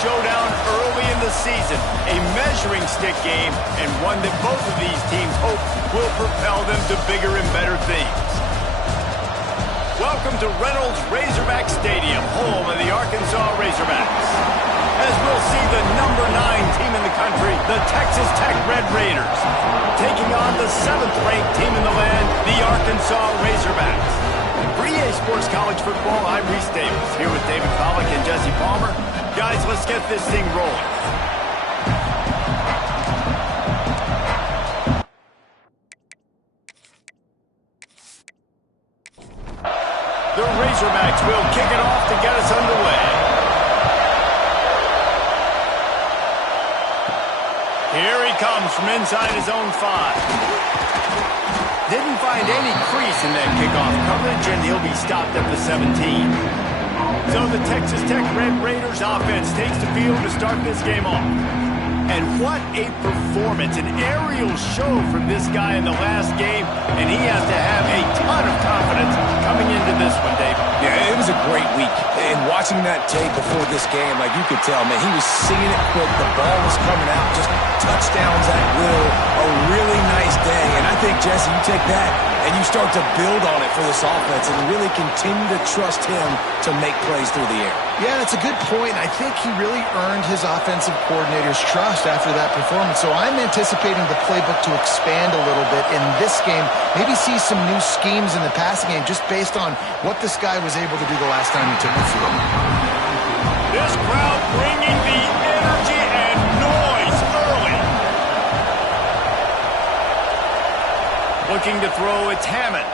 showdown early in the season, a measuring stick game, and one that both of these teams hope will propel them to bigger and better things. Welcome to Reynolds Razorback Stadium, home of the Arkansas Razorbacks. As we'll see the number 9 team in the country, the Texas Tech Red Raiders, taking on the 7th-ranked team in the land, the Arkansas Razorbacks. For EA Sports College Football, I'm Reese Davis, here with David Pollack and Jesse Palmer. Guys, let's get this thing rolling. The Razorbacks will kick it off to get us underway. Here he comes from inside his own 5. Didn't find any crease in that kickoff coverage, and he'll be stopped at the 17. So the Texas Tech Red Raiders offense takes the field to start this game off. And what a performance, an aerial show from this guy in the last game, and he has to have a ton of confidence coming into this one, Dave. Yeah, it was a great week. And watching that tape before this game, like you could tell, man, he was seeing it quick. The ball was coming out, just touchdowns at will. A really nice day. And I think, Jesse, you take that and you start to build on it for this offense and really continue to trust him to make plays through the air. Yeah, that's a good point. I think he really earned his offensive coordinator's trust after that performance. So I'm anticipating the playbook to expand a little bit in this game. Maybe see some new schemes in the passing game just based on what this guy was able to do the last time he took the field. This crowd bringing the energy and noise early. Looking to throw, it's Hammond.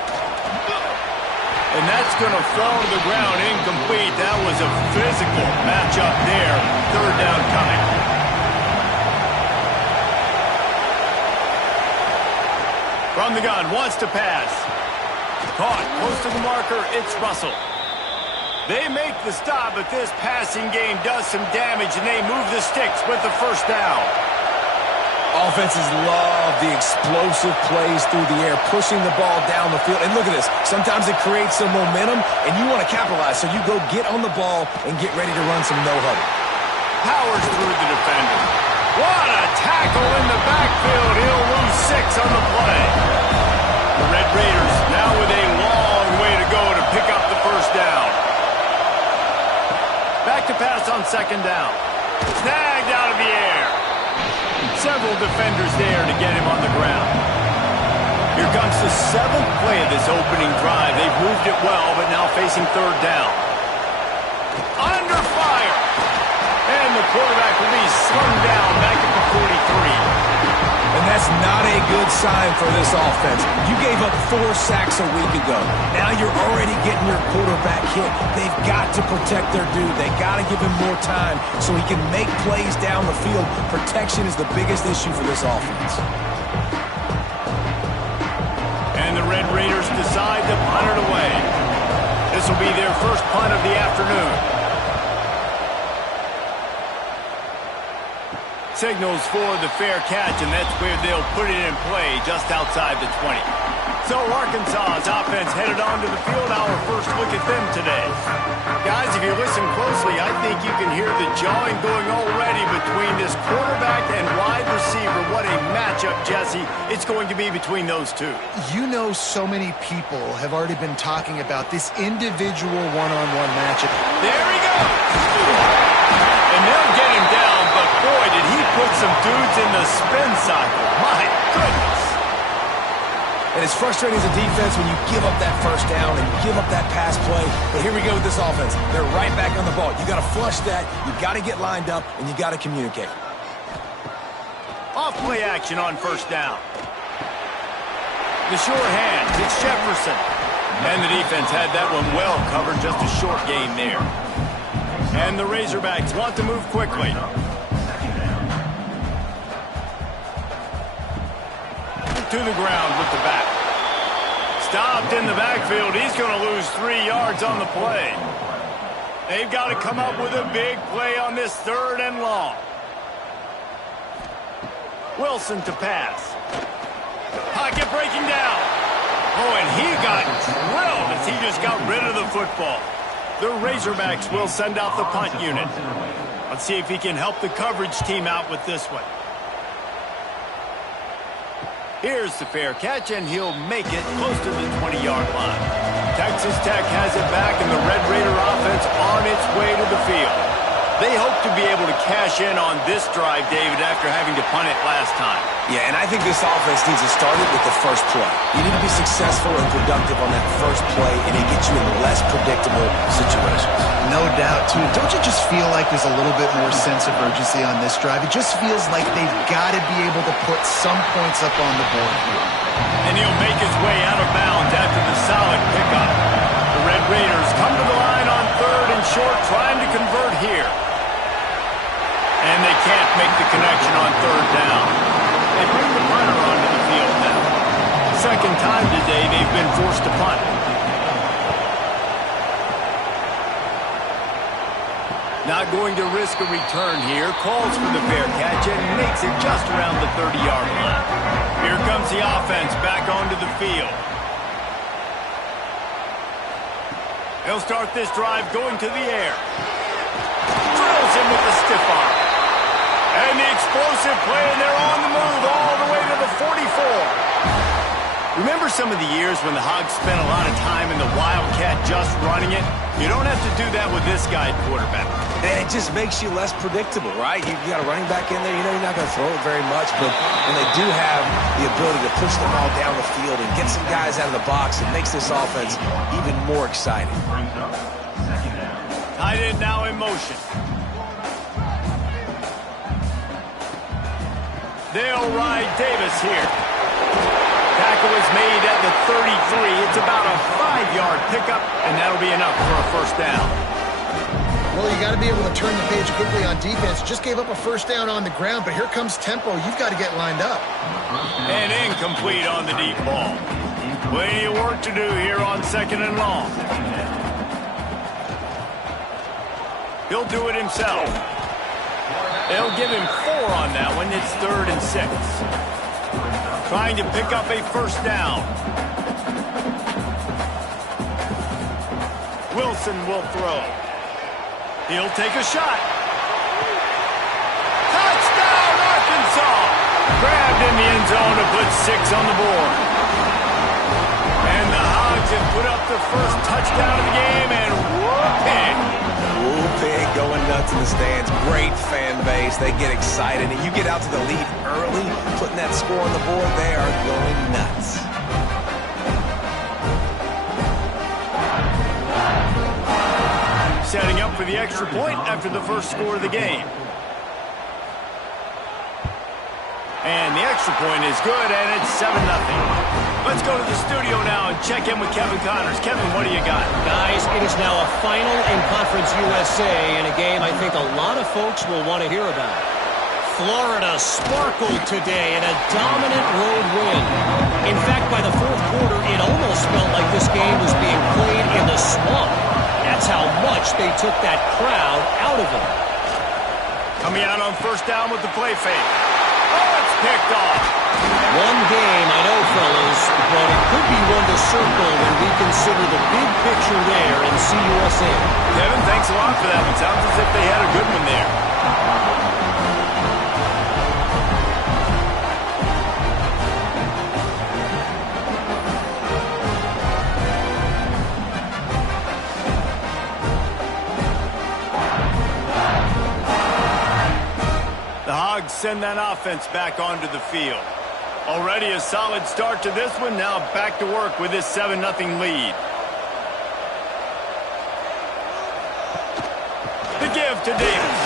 And that's going to fall to the ground incomplete. That was a physical matchup there. 3rd down coming. From the gun, wants to pass. Caught, close to the marker, it's Russell. They make the stop, but this passing game does some damage, and they move the sticks with the 1st down. Offenses love the explosive plays through the air, pushing the ball down the field. And look at this. Sometimes it creates some momentum, and you want to capitalize. So you go get on the ball and get ready to run some no-huddle. Powers through the defender. What a tackle in the backfield. He'll lose 6 on the play. The Red Raiders now with a long way to go to pick up the 1st down. Back to pass on 2nd down. Snagged out of the air. Several defenders there to get him on the ground. Here comes the 7th play of this opening drive. They've moved it well, but now facing 3rd down. Under fire. And the quarterback will be slung down back at the 43. And that's not a good sign for this offense. You gave up 4 sacks a week ago. Now you're already getting your quarterback hit. They've got to protect their dude. They got to give him more time so he can make plays down the field. Protection is the biggest issue for this offense. And the Red Raiders decide to punt it away. This will be their first punt of the afternoon. Signals for the fair catch, and that's where they'll put it in play just outside the 20. So Arkansas's offense headed onto the field. Our first look at them today. Guys, if you listen closely, I think you can hear the jawing going already between this quarterback and wide receiver. What a matchup, Jesse, it's going to be between those two. You know, so many people have already been talking about this individual one-on-one matchup. There he goes! And they'll get him down, but boy, did he put some dudes in the spin cycle. My goodness. And it's frustrating as a defense when you give up that 1st down and give up that pass play. But here we go with this offense. They're right back on the ball. You got to flush that. You got to get lined up, and you got to communicate. Off play action on 1st down. The short hands, it's Jefferson. And the defense had that one well covered. Just a short gain there. And the Razorbacks want to move quickly. To the ground with the back. Stopped in the backfield. He's going to lose 3 yards on the play. They've got to come up with a big play on this 3rd and long. Wilson to pass. Pocket breaking down. Oh, and he got drilled as he just got rid of the football. The Razorbacks will send out the punt unit. Let's see if he can help the coverage team out with this one. Here's the fair catch, and he'll make it close to the 20-yard line. Texas Tech has it back, and the Red Raider offense on its way to the field. They hope to be able to cash in on this drive, David, after having to punt it last time. Yeah, and I think this offense needs to start it with the first play. You need to be successful and productive on that first play, and it gets you in less predictable situations. No doubt, too. Don't you just feel like there's a little bit more sense of urgency on this drive? It just feels like they've got to be able to put some points up on the board here. And he'll make his way out of bounds after the solid pickup. The Red Raiders come to the line on 3rd and short, trying to convert here. And they can't make the connection on 3rd down. They bring the punter onto the field now. Second time today they've been forced to punt. Not going to risk a return here. Calls for the fair catch and makes it just around the 30-yard line. Here comes the offense back onto the field. He'll start this drive going to the air. Drills him with the stiff arm. And the explosive play, and they're on the move all the way to the 44. Remember some of the years when the Hogs spent a lot of time in the Wildcat just running it? You don't have to do that with this guy at quarterback. And it just makes you less predictable, right? You got a running back in there. You know you're not going to throw it very much, but when they do have the ability to push the ball down the field and get some guys out of the box, it makes this offense even more exciting. Tight end now in motion. They'll ride Davis here. Tackle is made at the 33. It's about a 5-yard pickup, and that'll be enough for a first down. Well, you got to be able to turn the page quickly on defense. Just gave up a first down on the ground, but here comes tempo. You've got to get lined up. And incomplete on the deep ball. Plenty of work to do here on 2nd and long. He'll do it himself. They'll give him 4 on that one. It's 3rd and 6. Trying to pick up a first down. Wilson will throw. He'll take a shot. Touchdown, Arkansas! Grabbed in the end zone to put 6 on the board. And the Hogs have put up the first touchdown of the game, and whooping! Pig going nuts in the stands. Great fan base. They get excited. And you get out to the lead early, putting that score on the board, they are going nuts. Setting up for the extra point after the first score of the game. And the extra point is good, and it's 7-0. Let's go to the studio now and check in with Kevin Connors. Kevin, what do you got? Guys, it is now a final in Conference USA in a game I think a lot of folks will want to hear about. Florida sparkled today in a dominant road win. In fact, by the fourth quarter, it almost felt like this game was being played in the swamp. That's how much they took that crowd out of it. Coming out on first down with the play fake. Oh, it's picked off. One game, I know, fellas, but it could be one to circle when we consider the big picture there in CUSA. Kevin, thanks a lot for that one. Sounds as if they had a good one there. The Hogs send that offense back onto the field. Already a solid start to this one. Now back to work with this 7-0 lead. The give to Davis.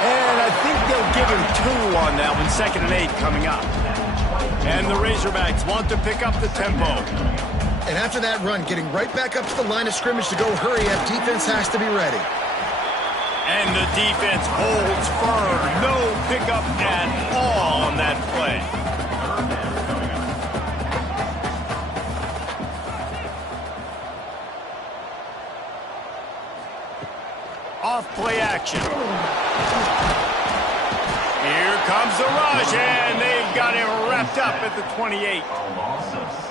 And I think they'll give him 2 on that one. 2nd and 8 coming up. And the Razorbacks want to pick up the tempo. And after that run, getting right back up to the line of scrimmage to go hurry up, defense has to be ready. And the defense holds firm. No pickup at all on that play. Off play action. Here comes the rush, and they've got him wrapped wrapped up at the 28.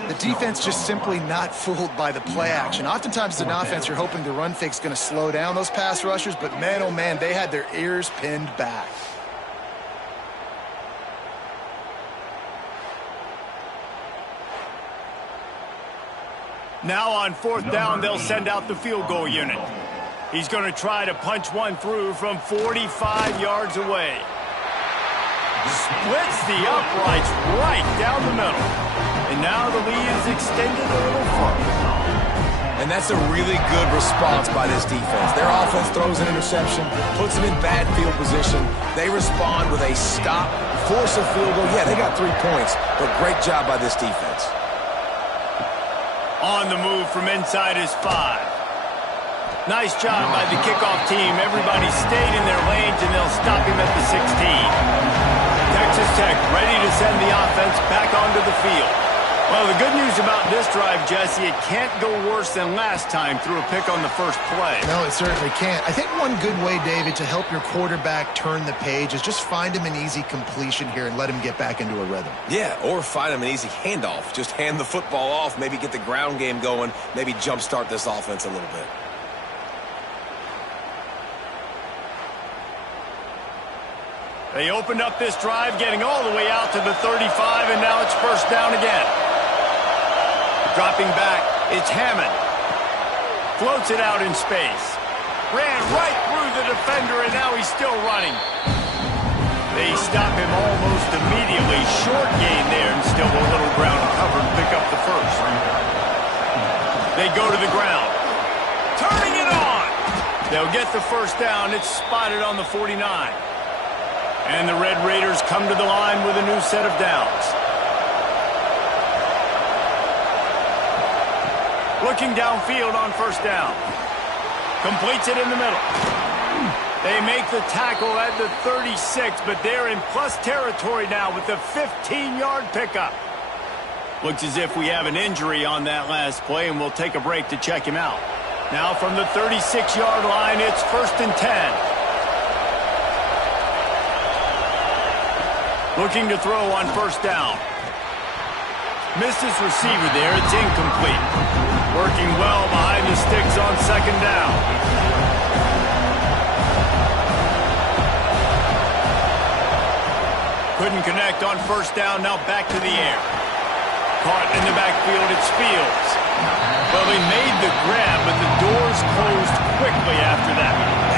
The defense just simply not fooled by the play action. Oftentimes as an offense, you're hoping the run fake's going to slow down those pass rushers, but man, oh man, they had their ears pinned back. Now on 4th down, they'll send out the field goal unit. He's going to try to punch one through from 45 yards away. Splits the uprights right down the middle. And now the lead is extended a little further. And that's a really good response by this defense. Their offense throws an interception, puts them in bad field position. They respond with a stop, force a field goal. Yeah, they got 3 points, but great job by this defense. On the move from inside his 5. Nice job by the kickoff team. Everybody stayed in their lanes, and they'll stop him at the 16. Texas Tech ready to send the offense back onto the field. Well, the good news about this drive, Jesse, it can't go worse than last time through a pick on the first play. No, it certainly can't. I think one good way, David, to help your quarterback turn the page is just find him an easy completion here and let him get back into a rhythm. Yeah, or find him an easy handoff. Just hand the football off, maybe get the ground game going, maybe jumpstart this offense a little bit. They opened up this drive, getting all the way out to the 35, and now it's first down again. Dropping back, it's Hammond. Floats it out in space. Ran right through the defender, and now he's still running. They stop him almost immediately. Short gain there, and still a little ground cover to pick up the first. They go to the ground. Turning it on! They'll get the first down. It's spotted on the 49. And the Red Raiders come to the line with a new set of downs. Looking downfield on first down. Completes it in the middle. They make the tackle at the 36, but they're in plus territory now with the 15-yard pickup. Looks as if we have an injury on that last play, and we'll take a break to check him out. Now from the 36-yard line, it's 1st and 10. Looking to throw on first down. Missed his receiver there. It's incomplete. Working well behind the sticks on second down. Couldn't connect on first down. Now back to the air. Caught in the backfield. It's Fields. Well, they made the grab, but the doors closed quickly after that.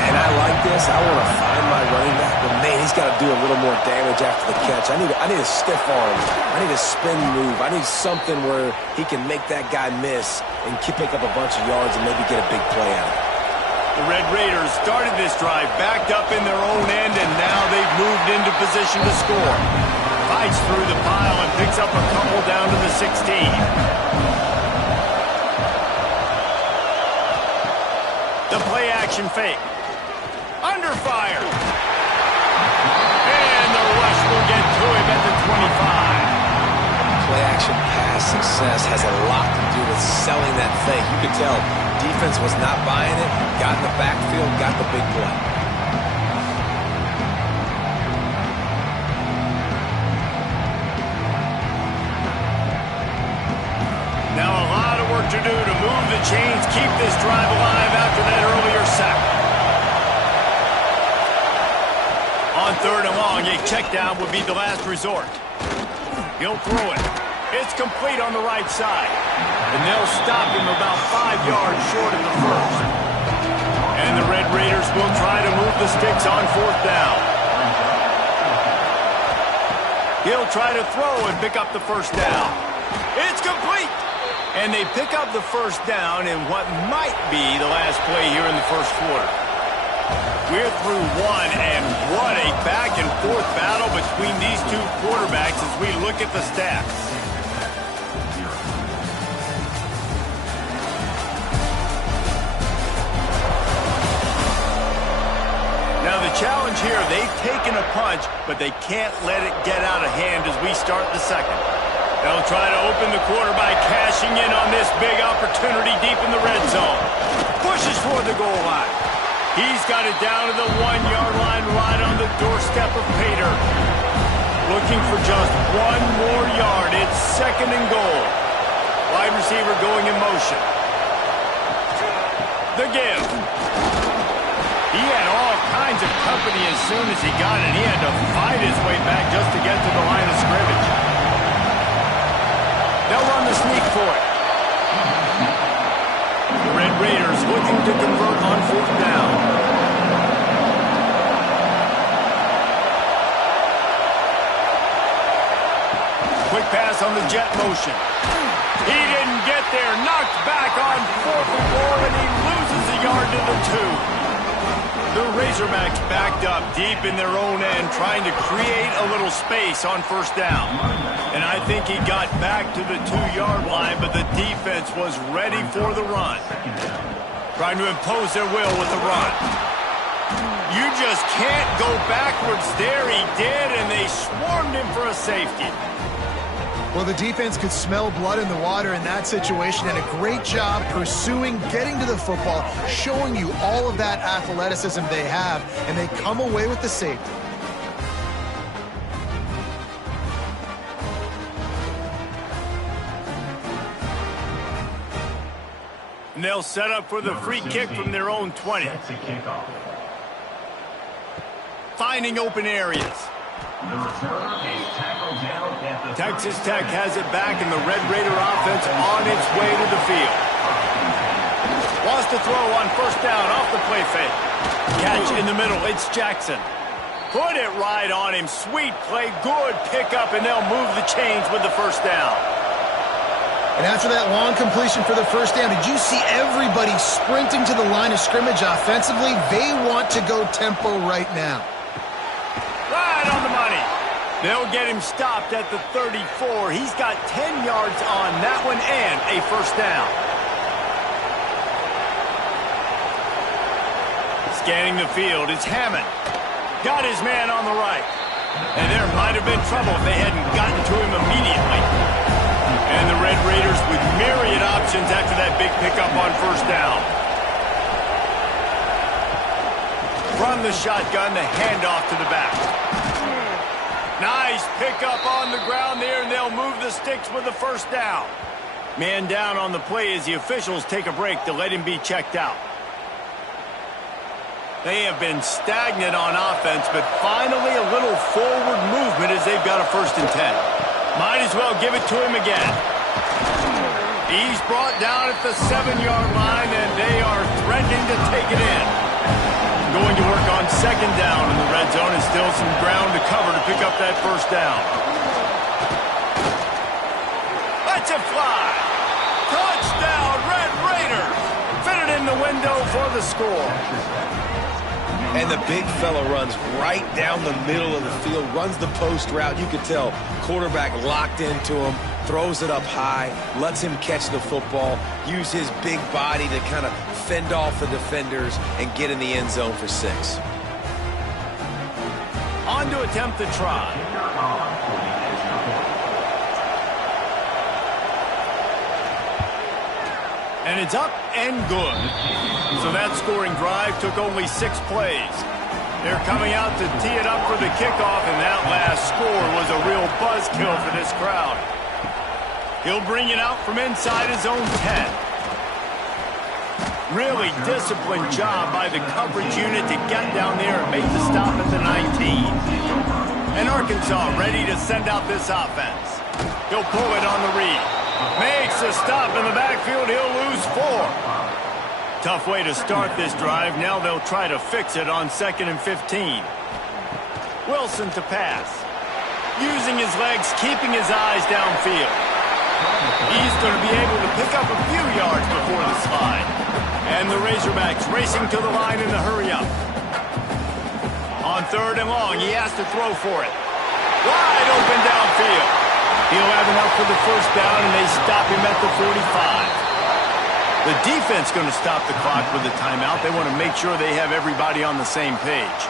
And I like this. I want to find my running back, but man, he's got to do a little more damage after the catch. I need a stiff arm. I need a spin move. I need something where he can make that guy miss and pick up a bunch of yards and maybe get a big play out of it. The Red Raiders started this drive backed up in their own end, and now they've moved into position to score. Fights through the pile and picks up a couple down to the 16. The play-action fake. Under fire. And the rush will get to him at the 25. Play-action pass success has a lot to do with selling that fake. You could tell defense was not buying it, got in the backfield, got the big play. Now a lot of work to do to move the chains, keep this drive alive after that earlier sack. On 3rd and long, a check down would be the last resort. He'll throw it. It's complete on the right side. And they'll stop him about 5 yards short of the first. And the Red Raiders will try to move the sticks on 4th down. He'll try to throw and pick up the first down. It's complete. And they pick up the first down in what might be the last play here in the first quarter. We're through one, and what a back-and-forth battle between these two quarterbacks as we look at the stats. Now the challenge here, they've taken a punch, but they can't let it get out of hand as we start the second. They'll try to open the quarter by cashing in on this big opportunity deep in the red zone. Pushes for the goal line. He's got it down to the 1-yard line right on the doorstep of Pater. Looking for just one more yard. It's 2nd and goal. Wide receiver going in motion. The give. He had all kinds of company as soon as he got it. He had to fight his way back just to get to the line of scrimmage. They'll run the sneak for it. The Red Raiders looking to convert on 4th down. Quick pass on the jet motion. He didn't get there. Knocked back on 4th and goal, and he loses a yard to the 2. The Razorbacks backed up deep in their own end, trying to create a little space on 1st down. And I think he got back to the 2-yard line, but the defense was ready for the run. Trying to impose their will with the run. You just can't go backwards there. He did, and they swarmed him for a safety. Well, the defense could smell blood in the water in that situation, and a great job pursuing, getting to the football, showing you all of that athleticism they have, and they come away with the safety. And they'll set up for the free kick from their own 20. Finding open areas. Texas Tech has it back, and the Red Raider offense on its way to the field. Wants to throw on 1st down off the play fake. Catch in the middle. It's Jackson. Put it right on him. Sweet play. Good pickup, and they'll move the chains with the 1st down. And after that long completion for the 1st down, did you see everybody sprinting to the line of scrimmage offensively? They want to go tempo right now. Right on the money. They'll get him stopped at the 34. He's got 10 yards on that one and a 1st down. Scanning the field, it's Hammond. Got his man on the right. And there might have been trouble if they hadn't gotten to him immediately. And the Red Raiders with myriad options after that big pickup on 1st down. From the shotgun, the handoff to the back. Nice pickup on the ground there, and they'll move the sticks with the 1st down. Man down on the play as the officials take a break to let him be checked out. They have been stagnant on offense, but finally a little forward movement as they've got a 1st and 10. Might as well give it to him again. He's brought down at the 7-yard line, and they are threatening to take it in. Going to work on 2nd down in the red zone, and still some ground to cover to pick up that 1st down. Let's it fly. Touchdown, Red Raiders. Fitted in the window for the score. And the big fella runs right down the middle of the field, runs the post route. You could tell quarterback locked into him, throws it up high, lets him catch the football, use his big body to kind of fend off the defenders and get in the end zone for 6. On to attempt the try. And it's up and good. So that scoring drive took only 6 plays. They're coming out to tee it up for the kickoff, and that last score was a real buzzkill for this crowd. He'll bring it out from inside his own 10. Really disciplined job by the coverage unit to get down there and make the stop at the 19. And Arkansas ready to send out this offense. He'll pull it on the read. Makes a stop in the backfield. He'll lose 4. Tough way to start this drive. Now they'll try to fix it on 2nd and 15. Wilson to pass. Using his legs, keeping his eyes downfield. He's going to be able to pick up a few yards before the slide. And the Razorbacks racing to the line in the hurry-up. On 3rd and long, he has to throw for it. Wide open downfield. He'll have enough for the 1st down, and they stop him at the 45. The defense going to stop the clock with the timeout. They want to make sure they have everybody on the same page.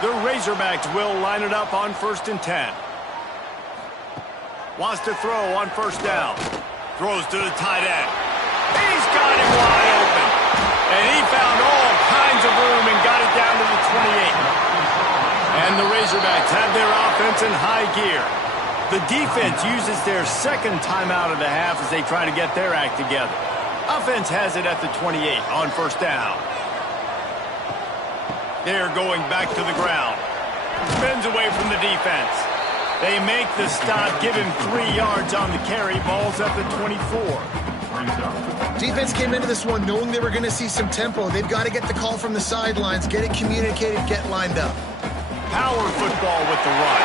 The Razorbacks will line it up on 1st and 10. Wants to throw on 1st down. Throws to the tight end. He's got him wide open. And he found all kinds of room and got it down to the 28. And the Razorbacks have their offense offense in high gear. The defense uses their second timeout of the half as they try to get their act together. Offense has it at the 28 on first down. They're going back to the ground. Spins away from the defense. They make the stop, give him 3 yards on the carry. Ball's at the 24. Defense came into this one knowing they were going to see some tempo. They've got to get the call from the sidelines, get it communicated, get lined up. Power football with the run.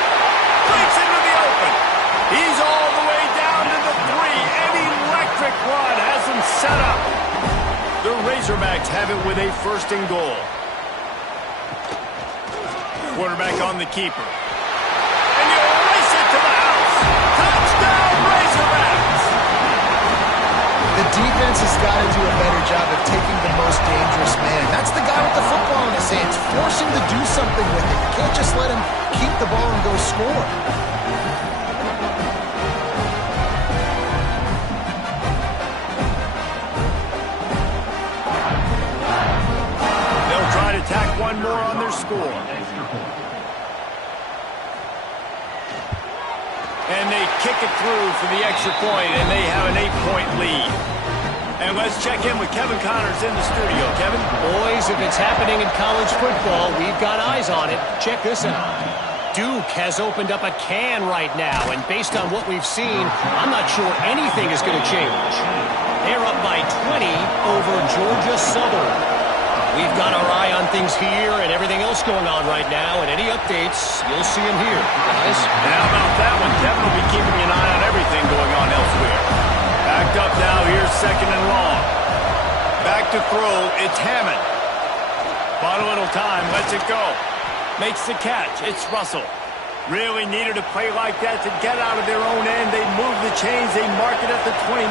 Breaks into the open. He's all the way down to the 3. An electric run has him set up. The Razorbacks have it with a first and goal. Quarterback on the keeper. And you race it to the house. Touchdown, Razorbacks! The defense has got to do a better job of taking the most dangerous man. That's the guy with the football in his hands. Force him to do something with it. You can't just let him keep the ball and go score. They'll try to tack one more on their score. And they kick it through for the extra point, and they have an 8-point lead. And let's check in with Kevin Connors in the studio. Kevin? Boys, if it's happening in college football, we've got eyes on it. Check this out. Duke has opened up a can right now, and based on what we've seen, I'm not sure anything is going to change. They're up by 20 over Georgia Southern. We've got our eye on things here and everything else going on right now, and any updates, you'll see them here, guys. How about that one? Kevin will be keeping an eye on everything going on elsewhere. Backed up now, here's second and long. Back to throw, it's Hammond. Bought a little time, lets it go. Makes the catch, it's Russell. Really needed a play like that to get out of their own end. They move the chains, they mark it at the 29.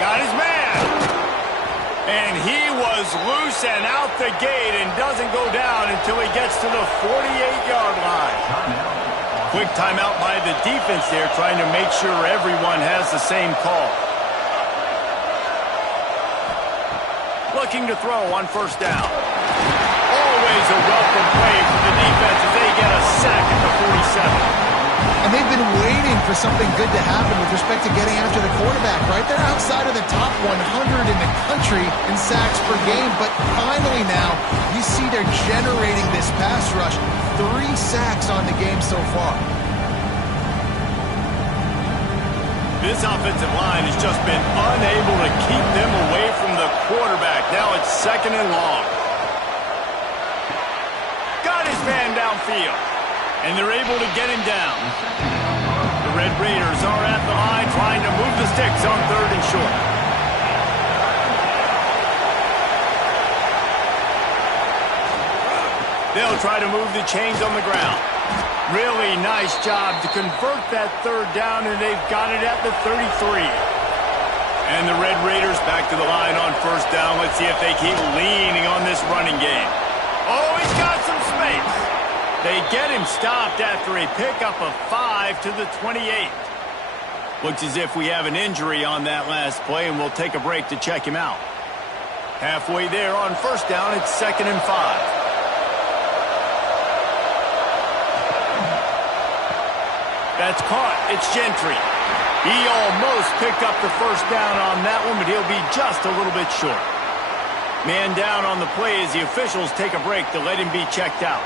Got his man. And he was loose and out the gate and doesn't go down until he gets to the 48-yard line. Quick timeout by the defense there, trying to make sure everyone has the same call. Looking to throw on first down. Always a welcome play for the defense as they get a sack at the 47. And they've been waiting for something good to happen with respect to getting after the quarterback, right? They're outside of the top 100 in the country in sacks per game, but finally now, you see they're generating this pass rush. 3 sacks on the game so far. This offensive line has just been unable to keep them away from the quarterback. Now it's second and long. Got his man downfield. And they're able to get him down. The Red Raiders are at the line trying to move the sticks on third and short. They'll try to move the chains on the ground. Really nice job to convert that third down, and they've got it at the 33. And the Red Raiders back to the line on first down. Let's see if they keep leaning on this running game. Oh, he's got some space. They get him stopped after a pickup of 5 to the 28. Looks as if we have an injury on that last play, and we'll take a break to check him out. Halfway there on first down, it's second and 5. That's caught. It's Gentry. He almost picked up the first down on that one, but he'll be just a little bit short. Man down on the play as the officials take a break to let him be checked out.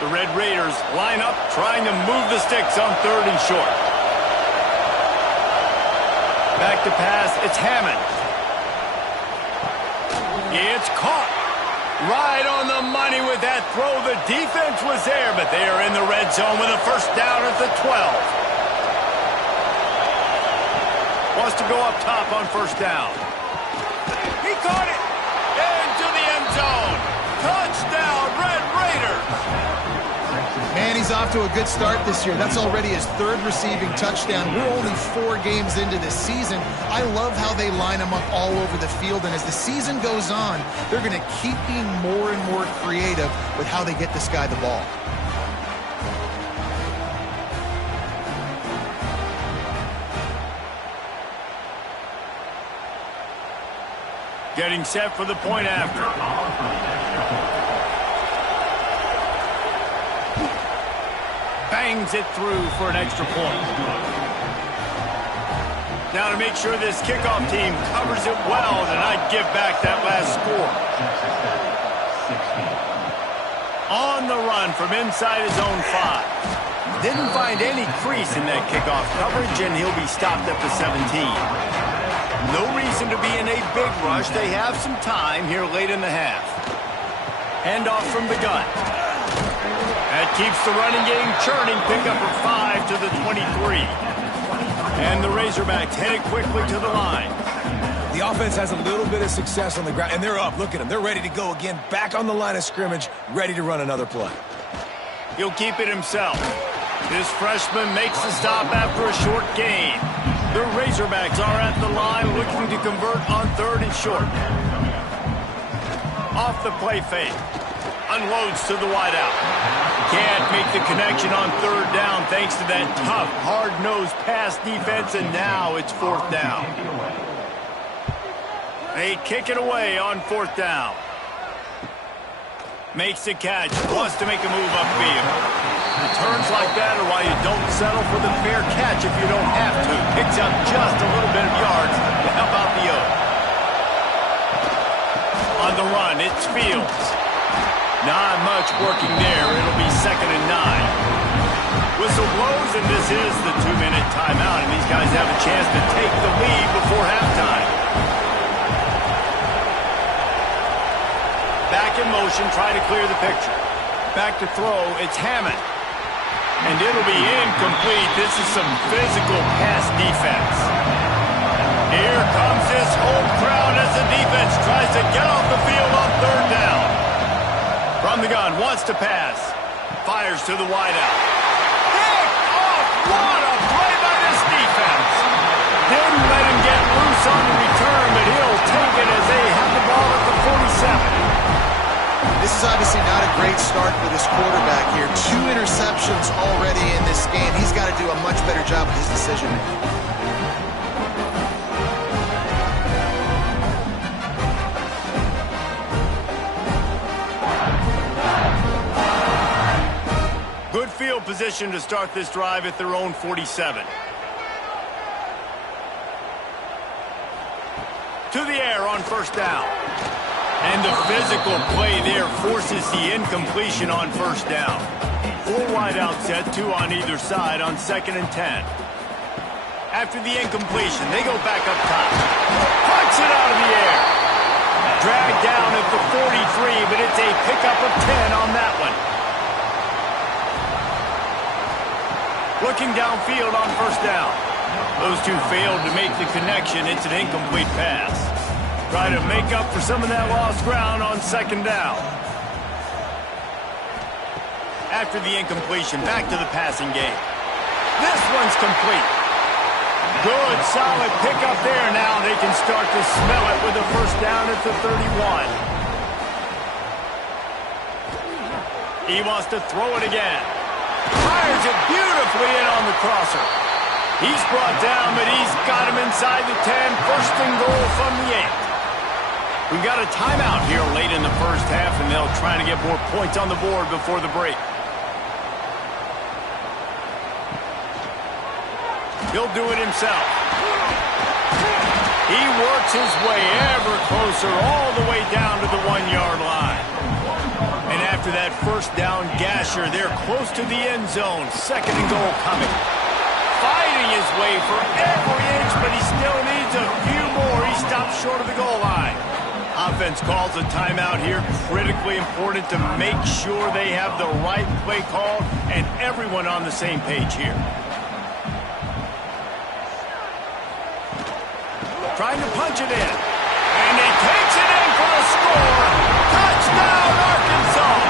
The Red Raiders line up, trying to move the sticks on third and short. Back to pass, it's Hammond. It's caught. Right on the money with that throw. The defense was there, but they are in the red zone with a first down at the 12. Wants to go up top on first down. He caught it. Into the end zone. Touchdown, Red Raiders. Man, he's off to a good start this year. That's already his 3rd receiving touchdown. We're only 4 games into this season. I love how they line him up all over the field, and as the season goes on, they're going to keep being more and more creative with how they get this guy the ball. Getting set for the point after. bangs it through for an extra point. Now to make sure this kickoff team covers it well, then I'd give back that last score. On the run from inside his own 5. Didn't find any crease in that kickoff coverage, and he'll be stopped at the 17. No reason to be in a big rush. They have some time here late in the half. Handoff from the gun. That keeps the running game churning. Pick up for 5 to the 23. And the Razorbacks headed quickly to the line. The offense has a little bit of success on the ground, and they're up. Look at them. They're ready to go again. Back on the line of scrimmage, ready to run another play. He'll keep it himself. This freshman makes the stop after a short gain. The Razorbacks are at the line looking to convert on 3rd and short. Off the play fake. Unloads to the wideout. Can't make the connection on 3rd down thanks to that tough, hard-nosed pass defense, and now it's 4th down. They kick it away on 4th down. Makes the catch. Wants to make a move upfield. Returns like that are why you don't settle for the fair catch if you don't have to. Picks up just a little bit of yards to help out the O. On the run, it's Fields. Not much working there. It'll be 2nd and 9. Whistle blows, and this is the 2-minute timeout, and these guys have a chance to take the lead before halftime. Back in motion, trying to clear the picture. Back to throw, it's Hammond. And it'll be incomplete. This is some physical pass defense. Here comes this home crowd as the defense tries to get off the field on 3rd down. From the gun, wants to pass. Fires to the wideout. Pick off! What a play by this defense! Didn't let him get loose on the return, but he'll take it as they have the ball at the 47. This is obviously not a great start for this quarterback here. 2 interceptions already in this game. He's got to do a much better job with his decision-making. Good field position to start this drive at their own 47. To the air on 1st down. And the physical play there forces the incompletion on 1st down. 4 wide out set, 2 on either side on 2nd and 10. After the incompletion, they go back up top. Punch it out of the air. Dragged down at the 43, but it's a pickup of 10 on that one. Looking downfield on 1st down. Those two failed to make the connection. It's an incomplete pass. Try to make up for some of that lost ground on 2nd down. After the incompletion, back to the passing game. This one's complete. Good, solid pickup there. Now they can start to smell it with a 1st down at the 31. He wants to throw it again. Fires it beautifully in on the crosser. He's brought down, but he's got him inside the 10. 1st and goal from the 8. We've got a timeout here late in the 1st half, and they'll try to get more points on the board before the break. He'll do it himself. He works his way ever closer all the way down to the 1-yard line. And after that 1st down gasher, they're close to the end zone. 2nd and goal coming. Fighting his way for every inch, but he still needs a few more. He stops short of the goal line. Offense calls a timeout here. Critically important to make sure they have the right play call and everyone on the same page here. Trying to punch it in. And he takes it in for a score. Touchdown, Arkansas!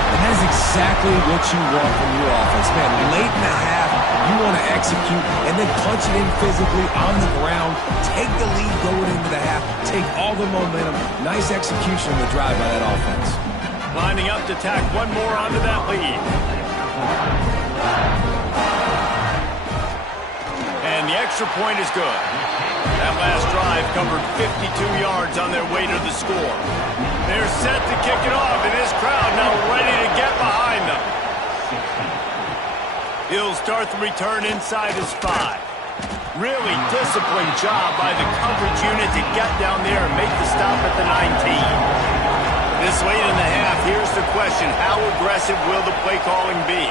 And that is exactly what you want from your offense, man. Late in the half, you want to execute and then punch it in physically on the ground. Take the lead going into the half. Take all the momentum. Nice execution on the drive by that offense. Lining up to tack one more onto that lead. And the extra point is good. That last drive covered 52 yards on their way to the score. They're set to kick it off, and this crowd now ready to get behind them. He'll start the return inside his 5. Really disciplined job by the coverage unit to get down there and make the stop at the 19. This late in the half, here's the question: how aggressive will the play calling be?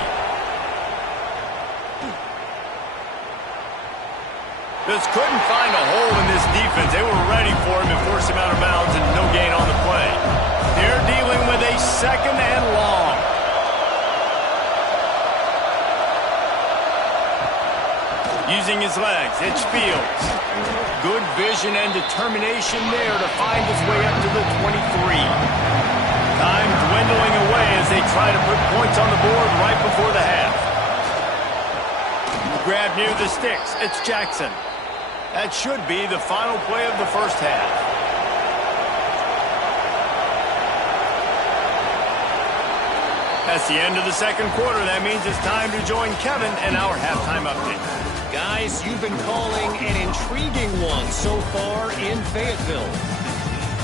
Just couldn't find a hole in this defense. They were ready for him and forced him out of bounds, and no gain on the play. They're dealing with a 2nd and long. Using his legs, it's Fields. Good vision and determination there to find his way up to the 23. Time dwindling away as they try to put points on the board right before the half. Grab near the sticks, it's Jackson. That should be the final play of the first half. That's the end of the second quarter. That means it's time to join Kevin and our halftime update. Guys, you've been calling an intriguing one so far in Fayetteville.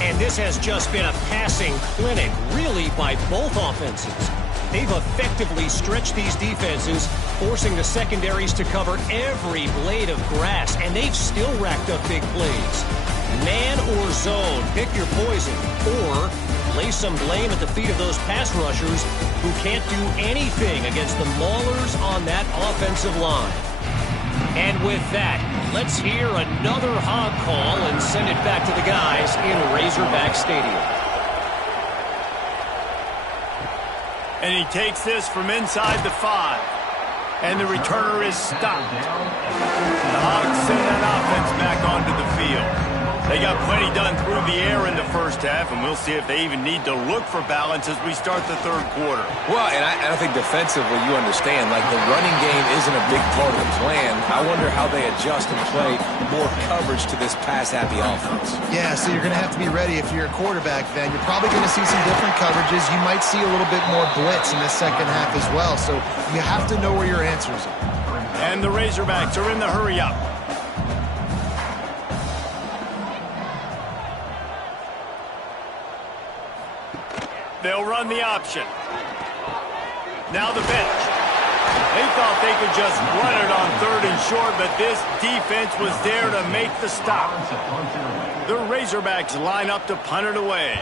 And this has just been a passing clinic, really, by both offenses. They've effectively stretched these defenses, forcing the secondaries to cover every blade of grass, and they've still racked up big plays. Man or zone, pick your poison, or lay some blame at the feet of those pass rushers who can't do anything against the maulers on that offensive line. And with that, let's hear another hog call and send it back to the guys in Razorback Stadium. And he takes this from inside the 5. And the returner is stopped. The Hogs send that offense back onto the field. They got plenty done through the air in the first half, and we'll see if they even need to look for balance as we start the third quarter. Well, and I think defensively, you understand, like the running game isn't a big part of the plan. I wonder how they adjust and play more coverage to this pass-happy offense. Yeah, so you're going to have to be ready if you're a quarterback then. You're probably going to see some different coverages. You might see a little bit more blitz in the second half as well, so you have to know where your answers are. And the Razorbacks are in the hurry-up. They'll run the option. Now the bench. They thought they could just run it on 3rd and short, but this defense was there to make the stop. The Razorbacks line up to punt it away.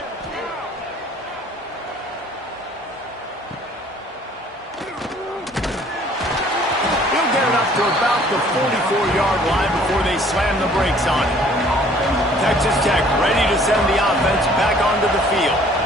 He'll get it up to about the 44-yard line before they slam the brakes on it. Texas Tech ready to send the offense back onto the field.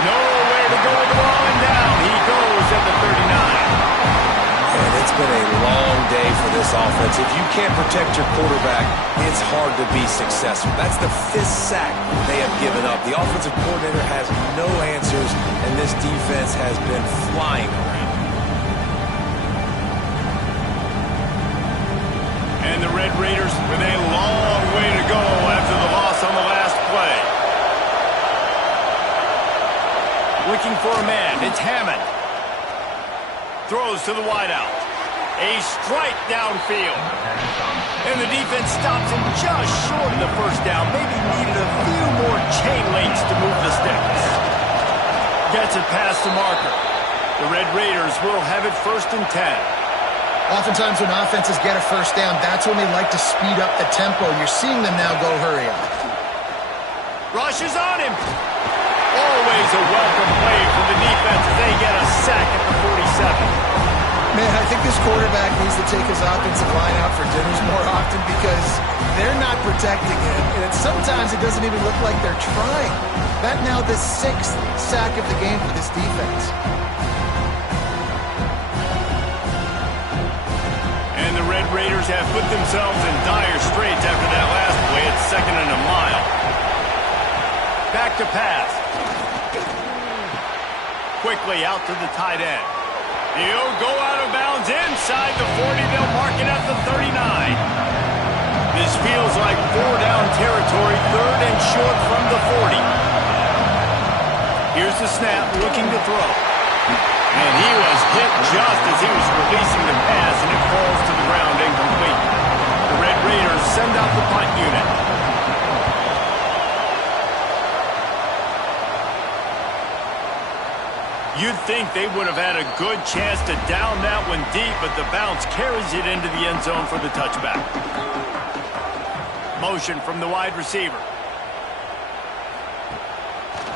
Nowhere to go with the ball, and down he goes at the 39. And it's been a long day for this offense. If you can't protect your quarterback, it's hard to be successful. That's the 5th sack they have given up. The offensive coordinator has no answers, and this defense has been flying around. And the Red Raiders with a long way to go after the loss on the last play. Looking for a man, it's Hammond. Throws to the wideout. A strike downfield. And the defense stops him just short of the first down. Maybe needed a few more chain links to move the sticks. Gets it past the marker. The Red Raiders will have it 1st and 10. Oftentimes when offenses get a first down, that's when they like to speed up the tempo. You're seeing them now go hurry up. Rush is on him. Always a welcome play for the defense as they get a sack at the 47. Man, I think this quarterback needs to take his offensive line out for dinners more often because they're not protecting him. And sometimes it doesn't even look like they're trying. That now the 6th sack of the game for this defense. And the Red Raiders have put themselves in dire straits after that last play. It's 2nd and a mile. Back to pass. Quickly out to the tight end. He'll go out of bounds inside the 40. They'll mark it at the 39. This feels like 4-down territory, 3rd and short from the 40. Here's the snap, looking to throw. And he was hit just as he was releasing the pass, and it falls to the ground incomplete. The Red Raiders send out the punt unit. You'd think they would have had a good chance to down that one deep, but the bounce carries it into the end zone for the touchback. Motion from the wide receiver.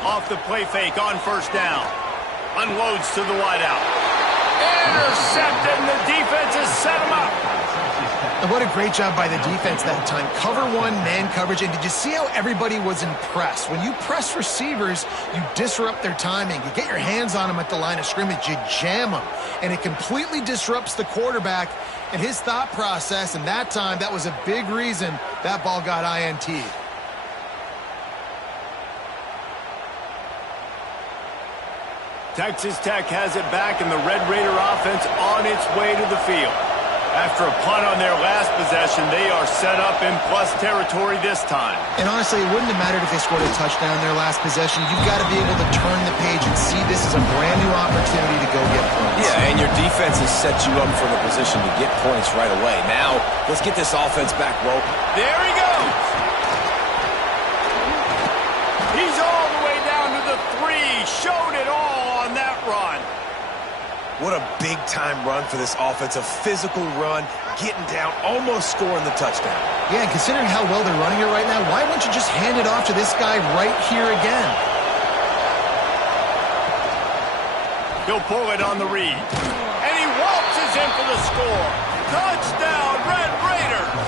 Off the play fake on first down. Unloads to the wideout. Intercepted, and the defense has set him up. And what a great job by the defense that time. Cover one, man coverage. And did you see how everybody was impressed? When you press receivers, you disrupt their timing. You get your hands on them at the line of scrimmage. You jam them. And it completely disrupts the quarterback and his thought process. And that time, that was a big reason that ball got INT'd. Texas Tech has it back, and the Red Raider offense on its way to the field. After a punt on their last possession, they are set up in plus territory this time. And honestly, it wouldn't have mattered if they scored a touchdown their last possession. You've got to be able to turn the page and see this as a brand new opportunity to go get points. Yeah, and your defense has set you up for the position to get points right away. Now, let's get this offense back rope. There he goes. He's all the way down to the 3. Showed it all on that run. What a big-time run for this offense. A physical run, getting down, almost scoring the touchdown. Yeah, and considering how well they're running it right now, why wouldn't you just hand it off to this guy right here again? He'll pull it on the read. And he waltzes in for the score. Touchdown, Red Raiders!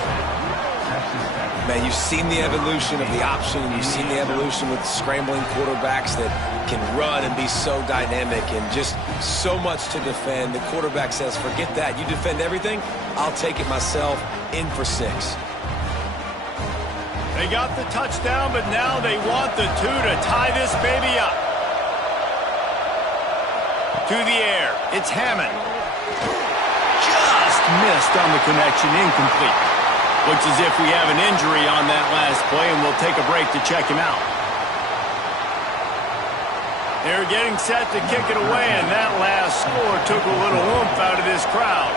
Man, you've seen the evolution of the option, and you've seen the evolution with scrambling quarterbacks that can run and be so dynamic and just so much to defend. The quarterback says, forget that. You defend everything, I'll take it myself. In for 6. They got the touchdown, but now they want the 2 to tie this baby up. To the air, it's Hammond. Just missed on the connection, incomplete. Looks as if we have an injury on that last play, and we'll take a break to check him out. They're getting set to kick it away, and that last score took a little oomph out of this crowd.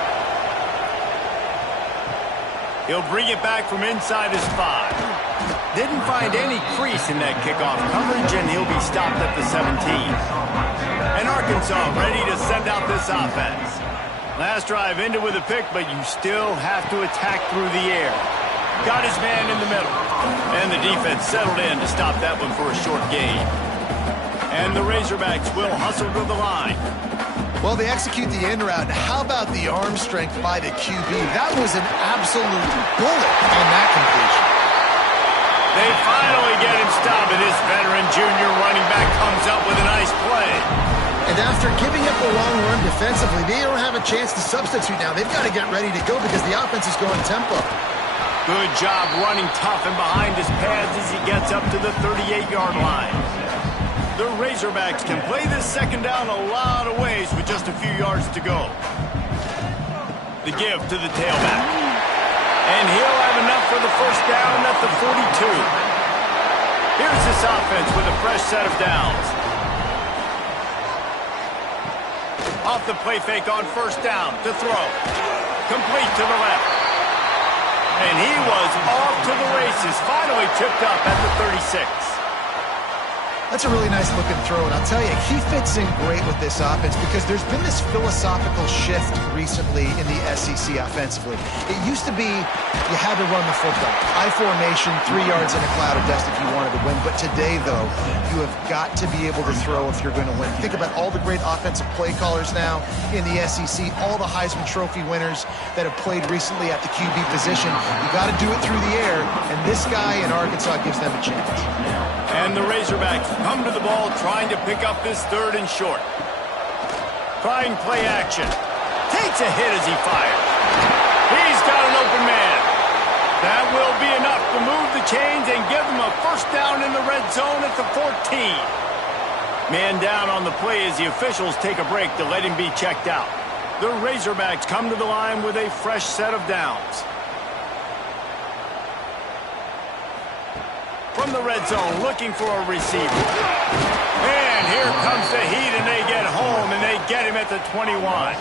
He'll bring it back from inside his 5. Didn't find any crease in that kickoff coverage, and he'll be stopped at the 17. And Arkansas ready to send out this offense. Last drive ended with a pick, but you still have to attack through the air. Got his man in the middle. And the defense settled in to stop that one for a short gain. And the Razorbacks will hustle to the line. Well, they execute the end route. How about the arm strength by the QB? That was an absolute bullet on that completion. They finally get him stopped, and this veteran junior running back comes up with a nice play. And after giving up a long run defensively, they don't have a chance to substitute now. They've got to get ready to go because the offense is going tempo. Good job running tough and behind his pads as he gets up to the 38-yard line. The Razorbacks can play this second down a lot of ways with just a few yards to go. The give to the tailback. And he'll have enough for the first down at the 42. Here's this offense with a fresh set of downs. Off the play fake on first down to throw. Complete to the left. And he was off to the races. Finally tipped up at the 36. That's a really nice looking throw, and I'll tell you, he fits in great with this offense because there's been this philosophical shift recently in the SEC offensively. It used to be you had to run the football. I formation, 3 yards in a cloud of dust if you wanted to win. But today, though, you have got to be able to throw if you're going to win. Think about all the great offensive play callers now in the SEC, all the Heisman Trophy winners that have played recently at the QB position. You got to do it through the air, and this guy in Arkansas gives them a chance. And the Razorbacks come to the ball trying to pick up this 3rd and short. Trying play action. Takes a hit as he fires. He's got an open man. That will be enough to move the chains and give them a first down in the red zone at the 14. Man down on the play as the officials take a break to let him be checked out. The Razorbacks come to the line with a fresh set of downs. From the red zone, looking for a receiver. And here comes the heat, and they get home, and they get him at the 21.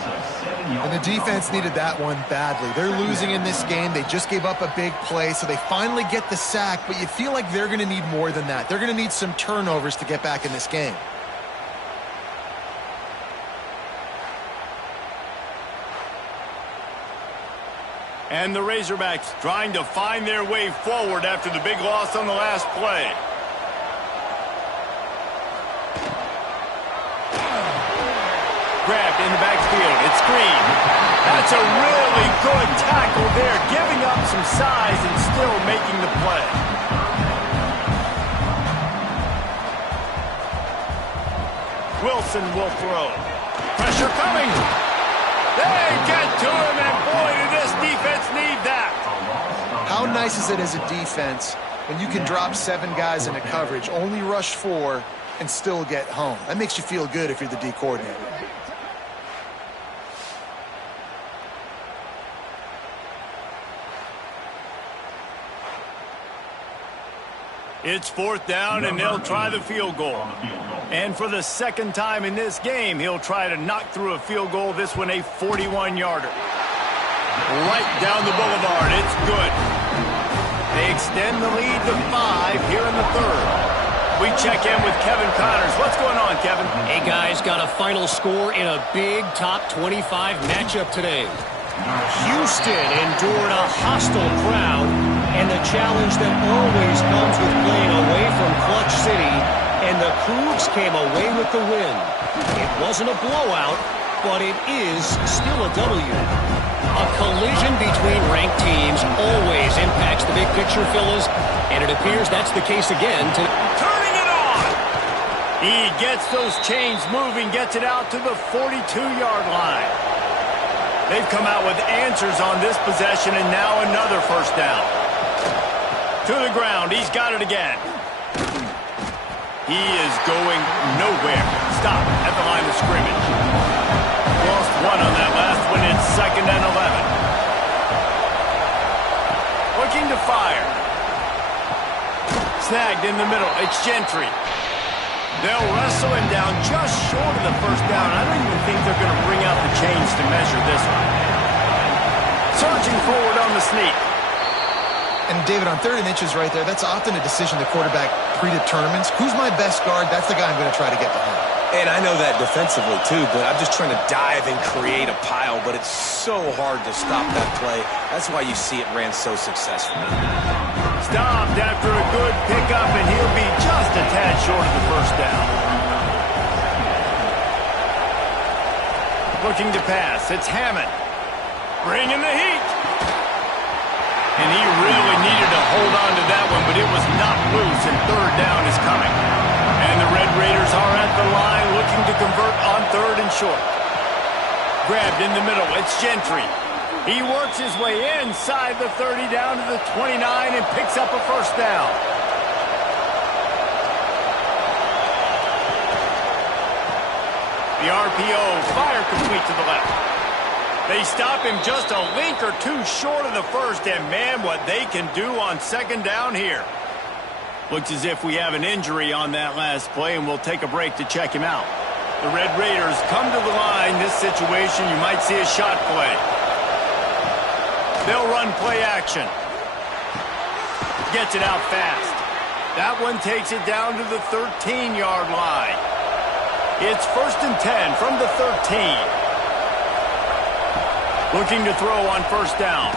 And the defense needed that one badly. They're losing in this game. They just gave up a big play, so they finally get the sack, but you feel like they're going to need more than that. They're going to need some turnovers to get back in this game. And the Razorbacks trying to find their way forward after the big loss on the last play. Grabbed in the backfield. It's Green. That's a really good tackle there, giving up some size and still making the play. Wilson will throw. Pressure coming. They get to him, and boy, did this defense need that. How nice is it as a defense when you can drop 7 guys into coverage, only rush 4, and still get home? That makes you feel good if you're the D coordinator. It's 4th down, and they'll try the field goal. And for the second time in this game, he'll try to knock through a field goal, this one a 41-yarder. Right down the boulevard. It's good. They extend the lead to 5 here in the 3rd. We check in with Kevin Connors. What's going on, Kevin? Hey, guys, got a final score in a big top 25 matchup today. Houston endured a hostile crowd and the challenge that always comes with playing away from Clutch City, and the Cougs came away with the win. It wasn't a blowout, but it is still a W. A collision between ranked teams always impacts the big picture, fellas, and it appears that's the case again tonight. Turning it on! He gets those chains moving, gets it out to the 42-yard line. They've come out with answers on this possession, and now another 1st down. To the ground, he's got it again. He is going nowhere. Stop at the line of scrimmage. Lost 1 on that last one. It's 2nd and 11. Looking to fire. Snagged in the middle. It's Gentry. They'll wrestle him down just short of the 1st down. I don't even think they're going to bring out the chains to measure this one. Surging forward on the sneak. And, David, on 3rd and inches right there, that's often a decision the quarterback predetermines. Who's my best guard? That's the guy I'm going to try to get behind. And I know that defensively, too, but I'm just trying to dive and create a pile, but it's so hard to stop that play. That's why you see it ran so successfully. Stopped after a good pickup, and he'll be just a tad short of the 1st down. Looking to pass. It's Hammond. Bringing the heat. And he really needed to hold on to that one, but it was not loose, and 3rd down is coming. And the Red Raiders are at the line looking to convert on 3rd and short. Grabbed in the middle. It's Gentry. He works his way inside the 30 down to the 29 and picks up a 1st down. The RPO, fire complete to the left. They stop him just a link or 2 short of the 1st, and man, what they can do on 2nd down here. Looks as if we have an injury on that last play, and we'll take a break to check him out. The Red Raiders come to the line. This situation, you might see a shot play. They'll run play action. Gets it out fast. That one takes it down to the 13-yard line. It's 1st and 10 from the 13. Looking to throw on 1st down.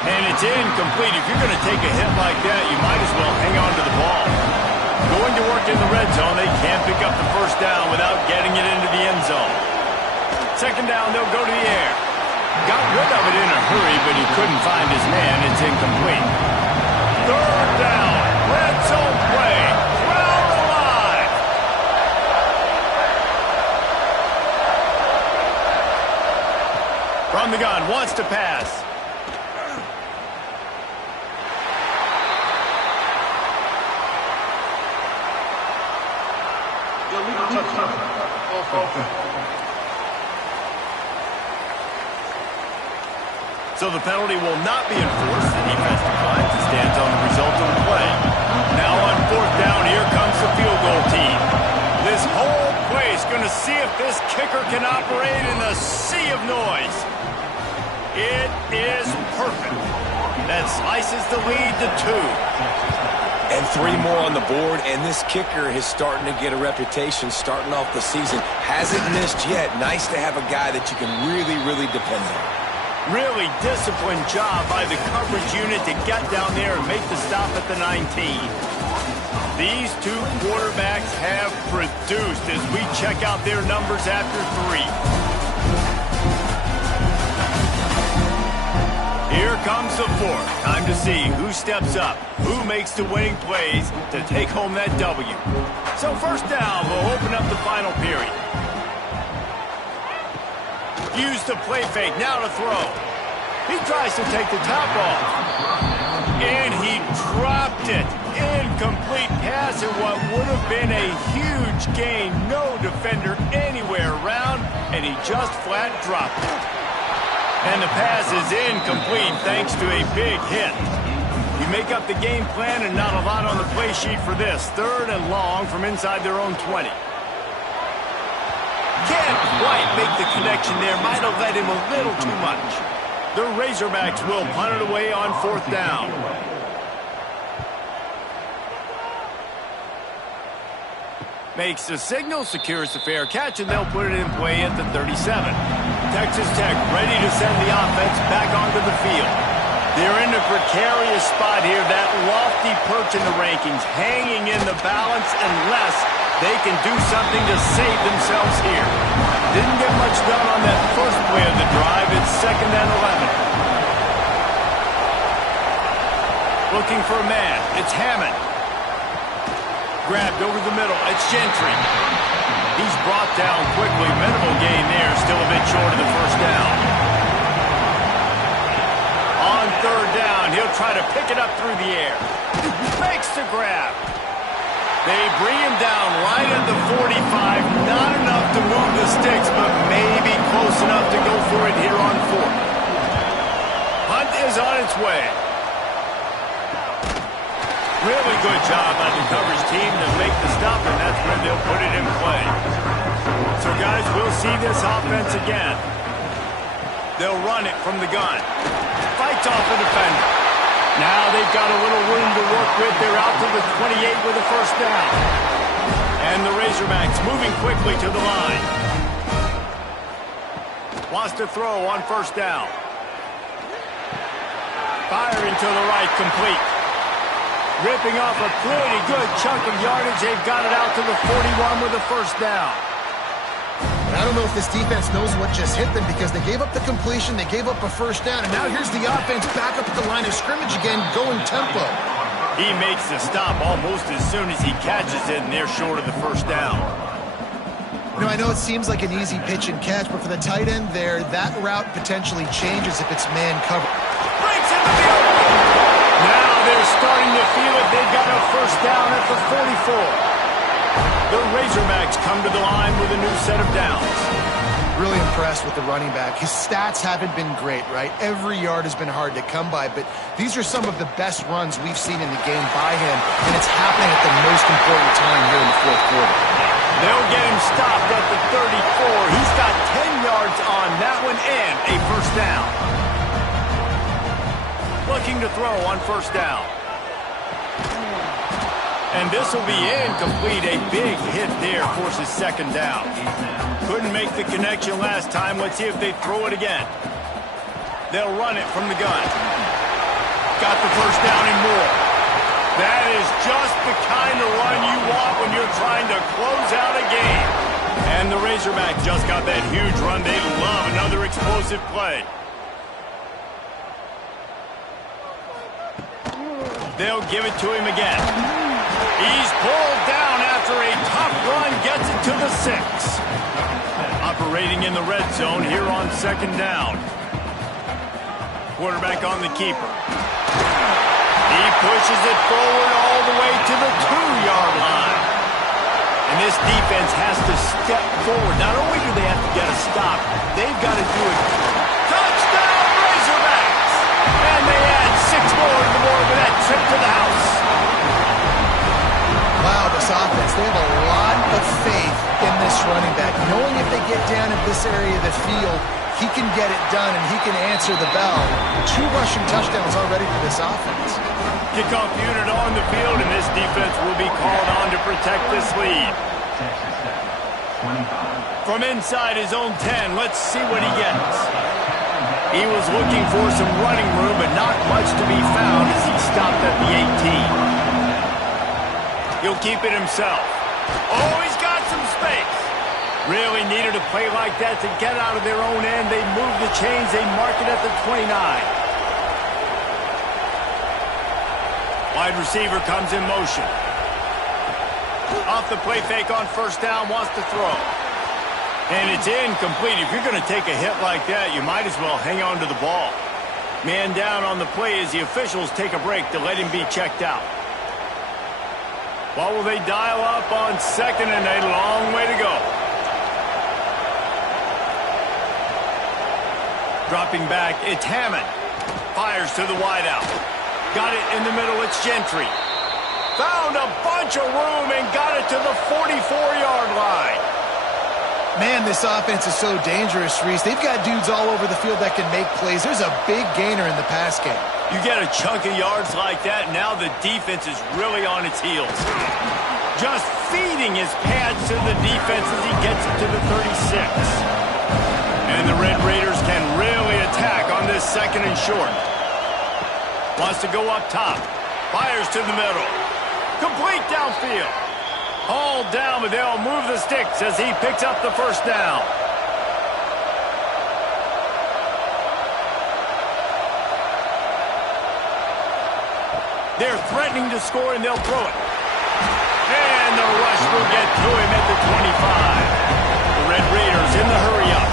And it's incomplete. If you're going to take a hit like that, you might as well hang on to the ball. Going to work in the red zone. They can't pick up the 1st down without getting it into the end zone. 2nd down, they'll go to the air. Got rid of it in a hurry, but he couldn't find his man. It's incomplete. 3rd down. Red zone play. Crowd alive. From the gun, wants to pass. So the penalty will not be enforced. The defense declines and stands on the result of the play. Now on 4th down, here comes the field goal team. This whole play is going to see if this kicker can operate in the sea of noise. It is perfect. That slices the lead to 2. And 3 more on the board, and this kicker is starting to get a reputation starting off the season. Hasn't missed yet. Nice to have a guy that you can really, really depend on. Really disciplined job by the coverage unit to get down there and make the stop at the 19. These two quarterbacks have produced as we check out their numbers after 3. Here comes the 4th. Time to see who steps up, who makes the winning plays to take home that W. So first down, we'll open up the final period. Use the play fake, now to throw. He tries to take the top off. And he dropped it. Incomplete pass in what would have been a huge gain. No defender anywhere around, and he just flat dropped it. And the pass is incomplete thanks to a big hit. You make up the game plan and not a lot on the play sheet for this. 3rd and long from inside their own 20. Can't quite make the connection there. Might have led him a little too much. The Razorbacks will punt it away on 4th down. Makes the signal, secures the fair catch, and they'll put it in play at the 37. Texas Tech ready to send the offense back onto the field. They're in a precarious spot here, that lofty perch in the rankings, hanging in the balance unless they can do something to save themselves here. Didn't get much done on that first play of the drive. It's 2nd and 11. Looking for a man. It's Hammond. Grabbed over the middle. It's Gentry. He's brought down quickly. Minimal gain there. Still a bit short of the first down. On 3rd down, he'll try to pick it up through the air. Makes the grab. They bring him down right at the 45. Not enough to move the sticks, but maybe close enough to go for it here on 4th. Hunt is on its way. Really good job by the coverage team to make the stop, and that's where they'll put it in play. So, guys, we'll see this offense again. They'll run it from the gun. Fights off the defender. Now they've got a little room to work with. They're out to the 28 with a first down. And the Razorbacks moving quickly to the line. Wants to throw on 1st down. Firing to the right, complete. Ripping off a pretty good chunk of yardage. They've got it out to the 41 with a first down. I don't know if this defense knows what just hit them because they gave up the completion, they gave up a first down, and now here's the offense back up at the line of scrimmage again, going tempo. He makes the stop almost as soon as he catches it, and they're short of the first down. You know, I know it seems like an easy pitch and catch, but for the tight end there, that route potentially changes if it's man cover. Breaks in the field. Now they're starting to feel it. They've got a first down at the 44. The Razorbacks come to the line with a new set of downs. Really impressed with the running back. His stats haven't been great, right? Every yard has been hard to come by, but these are some of the best runs we've seen in the game by him, and it's happening at the most important time here in the 4th quarter. They'll get him stopped at the 34. He's got 10 yards on that one and a first down. Looking to throw on 1st down. And this will be incomplete. A big hit there forces 2nd down. Couldn't make the connection last time. Let's see if they throw it again. They'll run it from the gun. Got the first down and more. That is just the kind of run you want when you're trying to close out a game. And the Razorbacks just got that huge run. They love another explosive play. They'll give it to him again. He's pulled down after a tough run, gets it to the 6. Operating in the red zone here on 2nd down. Quarterback on the keeper. He pushes it forward all the way to the 2-yard line. And this defense has to step forward. Not only do they have to get a stop, they've got to do it. Touchdown, Razorbacks! And they add 6 more to the board with that trip to the house. Wow, this offense, they have a lot of faith in this running back. Knowing if they get down in this area of the field, he can get it done and he can answer the bell. 2 rushing touchdowns already for this offense. Kickoff unit on the field, and this defense will be called on to protect this lead. From inside his own 10, let's see what he gets. He was looking for some running room, but not much to be found as he stopped at the 18. He'll keep it himself. Oh, he's got some space. Really needed a play like that to get out of their own end. They move the chains. They mark it at the 29. Wide receiver comes in motion. Off the play fake on first down, wants to throw. And it's incomplete. If you're going to take a hit like that, you might as well hang on to the ball. Man down on the play as the officials take a break to let him be checked out. What will they dial up on second and a long way to go? Dropping back, it's Hammond. Fires to the wideout. Got it in the middle, it's Gentry. Found a bunch of room and got it to the 44-yard line. Man, this offense is so dangerous, Reese. They've got dudes all over the field that can make plays. There's a big gainer in the pass game. You get a chunk of yards like that, now the defense is really on its heels. Just feeding his pads to the defense as he gets it to the 36. And the Red Raiders can really attack on this second and short. Wants to go up top. Fires to the middle. Complete downfield. Hauled down, but they'll move the sticks as he picks up the first down. They're threatening to score, and they'll throw it. And the rush will get to him at the 25. The Red Raiders in the hurry-up.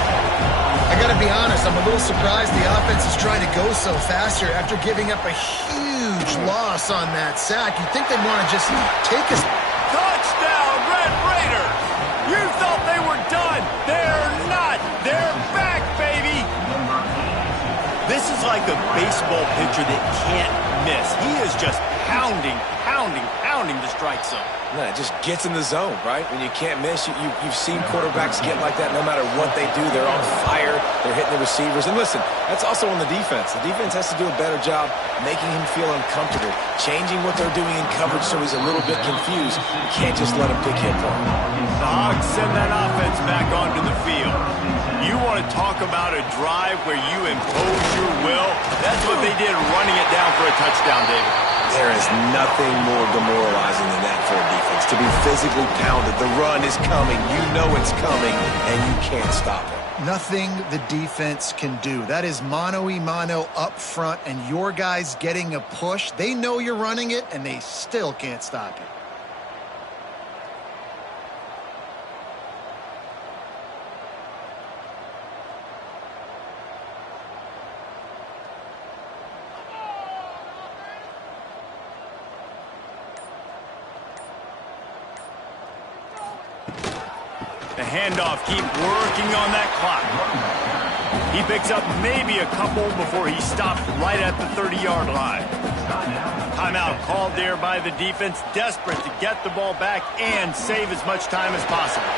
I got to be honest, I'm a little surprised the offense is trying to go so fast here after giving up a huge loss on that sack. You'd think they'd want to just take a... Touchdown, Red Raiders! You thought they were done. They're not. They're back, baby! This is like a baseball pitcher that can't miss. He is just pounding the strike zone. No, it just gets in the zone, right? When you can't miss, you've seen quarterbacks get like that no matter what they do. They're on fire. They're hitting the receivers. And listen, that's also on the defense. The defense has to do a better job making him feel uncomfortable, changing what they're doing in coverage so he's a little bit confused. You can't just let him pick hit for him. The Hogs send that offense back onto the field. You want to talk about a drive where you impose your will? That's what they did running it down for a touchdown, David. There is nothing more demoralizing than that for a defense. To be physically pounded, the run is coming, you know it's coming, and you can't stop it. Nothing the defense can do. That is mano-a-mano up front, and your guys getting a push. They know you're running it, and they still can't stop it. The handoff, keep working on that clock. He picks up maybe a couple before he stopped right at the 30-yard line. Timeout called there by the defense, desperate to get the ball back and save as much time as possible.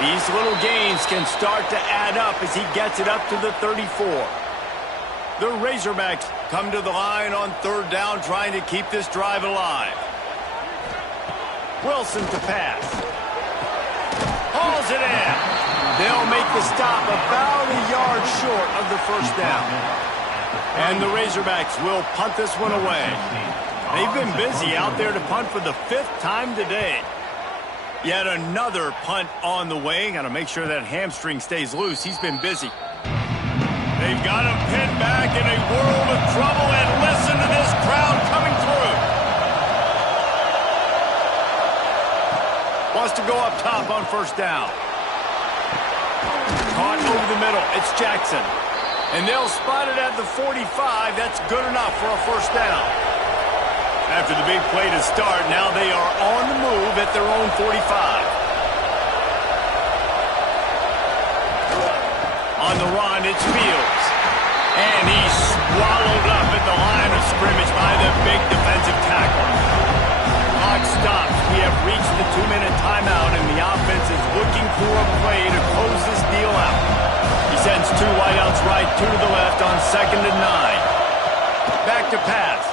These little gains can start to add up as he gets it up to the 34. The Razorbacks come to the line on third down, trying to keep this drive alive. Wilson to pass. Hauls it in. They'll make the stop about a yard short of the first down. And the Razorbacks will punt this one away. They've been busy out there to punt for the 5th time today. Yet another punt on the way. Got to make sure that hamstring stays loose. He's been busy. They've got him pinned back in a world of trouble, and listen to this crowd coming through. Wants to go up top on first down. Caught over the middle. It's Jackson. And they'll spot it at the 45. That's good enough for a first down. After the big play to start, now they are on the move at their own 45. On the run, it's Fields. And he's swallowed up at the line of scrimmage by the big defensive tackle. Clock stops. We have reached the 2-minute timeout, and the offense is looking for a play to close this deal out. He sends 2 wideouts right, 2 to the left on 2nd and 9. Back to pass.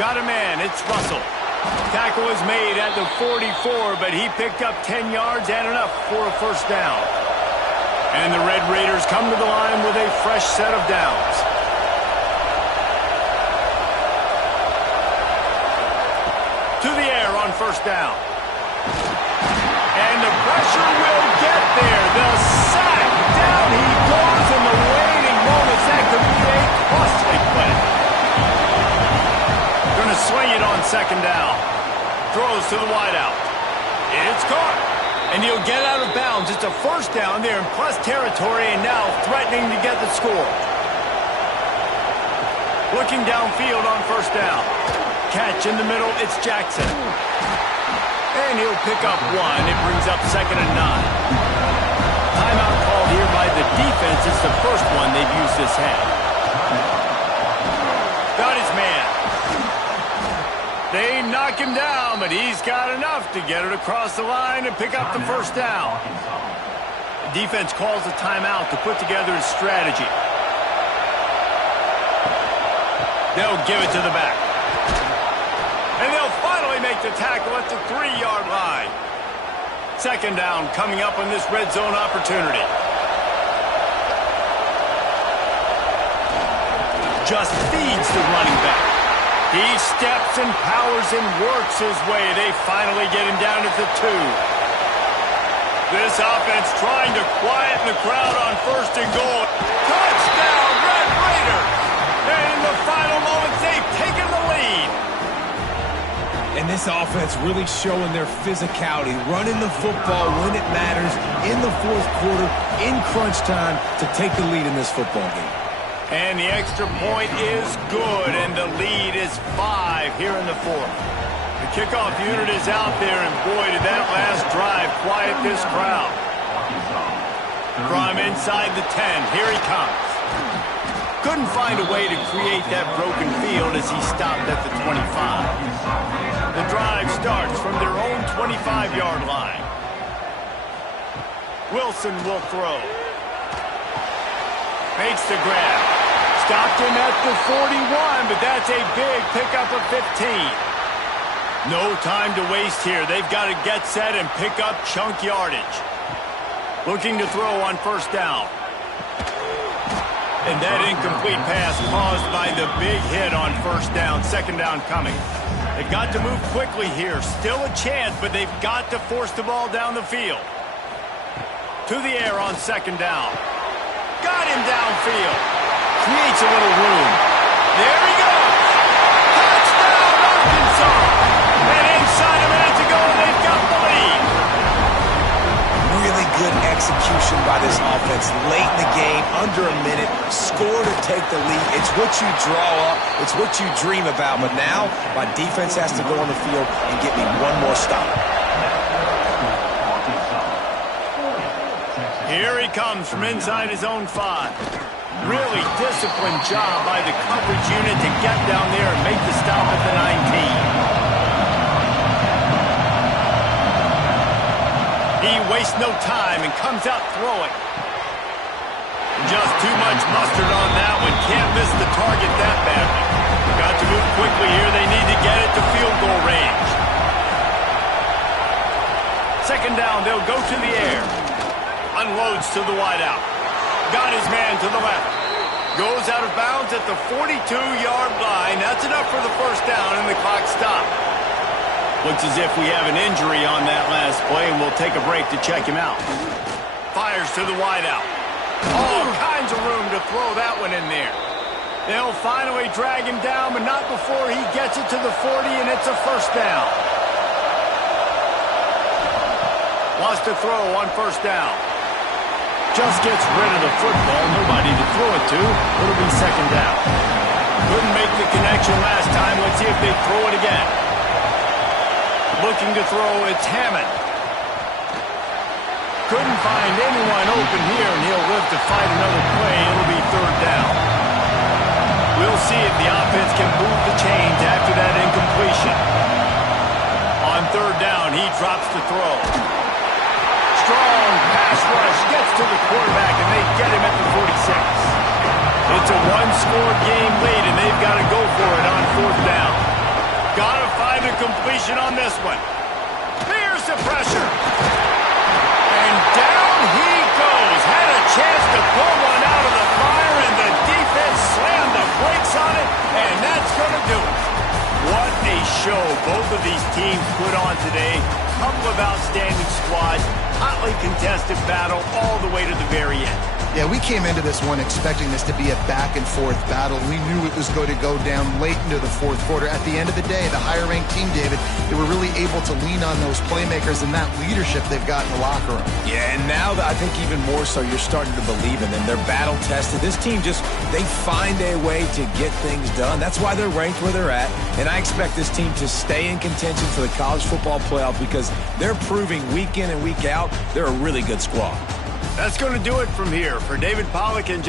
Got a man. It's Russell. Tackle is made at the 44, but he picked up 10 yards and enough for a first down. And the Red Raiders come to the line with a fresh set of downs. To the air on first down. And the pressure will get there. The sack. Down he goes in the waiting moments. That could be a costly play. Going to swing it on second down. Throws to the wideout. It's caught. And he'll get out of bounds. It's a first down there in plus territory and now threatening to get the score. Looking downfield on first down. Catch in the middle, it's Jackson. And he'll pick up one. It brings up 2nd and 9. Timeout called here by the defense. It's the first one they've used this half. Got his man. They knock him down, but he's got enough to get it across the line and pick up the first down. The defense calls a timeout to put together his strategy. They'll give it to the back. And they'll finally make the tackle at the 3-yard line. 2nd down coming up on this red zone opportunity. Just feeds the running back. He steps and powers and works his way. They finally get him down at the 2. This offense trying to quieten the crowd on 1st and goal. Touchdown, Red Raiders! And in the final moments, they've taken the lead. And this offense really showing their physicality, running the football when it matters, in the 4th quarter, in crunch time, to take the lead in this football game. And the extra point is good, and the lead is 5 here in the 4th. The kickoff unit is out there, and boy, did that last drive quiet this crowd. From inside the 10, here he comes. Couldn't find a way to create that broken field as he stopped at the 25. The drive starts from their own 25-yard line. Wilson will throw. Makes the grab. Stopped him at the 41, but that's a big pickup of 15. No time to waste here. They've got to get set and pick up chunk yardage. Looking to throw on first down. And that incomplete pass caused by the big hit on first down. 2nd down coming. They've got to move quickly here. Still a chance, but they've got to force the ball down the field. To the air on 2nd down. Got him downfield. Creates a little room. There he goes. Touchdown, Arkansas. And inside a minute to go, they've got the lead. Really good execution by this offense. Late in the game, under a minute, score to take the lead. It's what you draw up. It's what you dream about. But now, my defense has to go on the field and get me one more stop. Here he comes from inside his own 5. Really disciplined job by the coverage unit to get down there and make the stop at the 19. He wastes no time and comes out throwing. Just too much mustard on that one. Can't miss the target that badly. Got to move quickly here. They need to get it to field goal range. 2nd down, they'll go to the air. Unloads to the wideout. Got his man to the left. Goes out of bounds at the 42-yard line. That's enough for the first down, and the clock stopped. Looks as if we have an injury on that last play, and we'll take a break to check him out. Fires to the wideout. All kinds of room to throw that one in there. They'll finally drag him down, but not before he gets it to the 40, and it's a first down. Wants to throw on first down. Just gets rid of the football. Nobody to throw it to. It'll be 2nd down. Couldn't make the connection last time. Let's see if they throw it again. Looking to throw, it's Hammond. Couldn't find anyone open here, and he'll live to fight another play. It'll be 3rd down. We'll see if the offense can move the chains after that incompletion. On 3rd down, he drops the throw. Strong pass rush gets to the quarterback, and they get him at the 46. It's a one-score game lead, and they've got to go for it on 4th down. Got to find a completion on this one. Here's the pressure. And down he goes. Had a show both of these teams put on today. Couple of outstanding squads, hotly contested battle all the way to the very end. Yeah, we came into this one expecting this to be a back-and-forth battle. We knew it was going to go down late into the fourth quarter. At the end of the day, the higher-ranked team, David, they were really able to lean on those playmakers and that leadership they've got in the locker room. Yeah, and now I think even more so you're starting to believe in them. They're battle-tested. This team they find a way to get things done. That's why they're ranked where they're at. And I expect this team to stay in contention for the college football playoff because they're proving week in and week out they're a really good squad. That's going to do it from here. For David Pollack and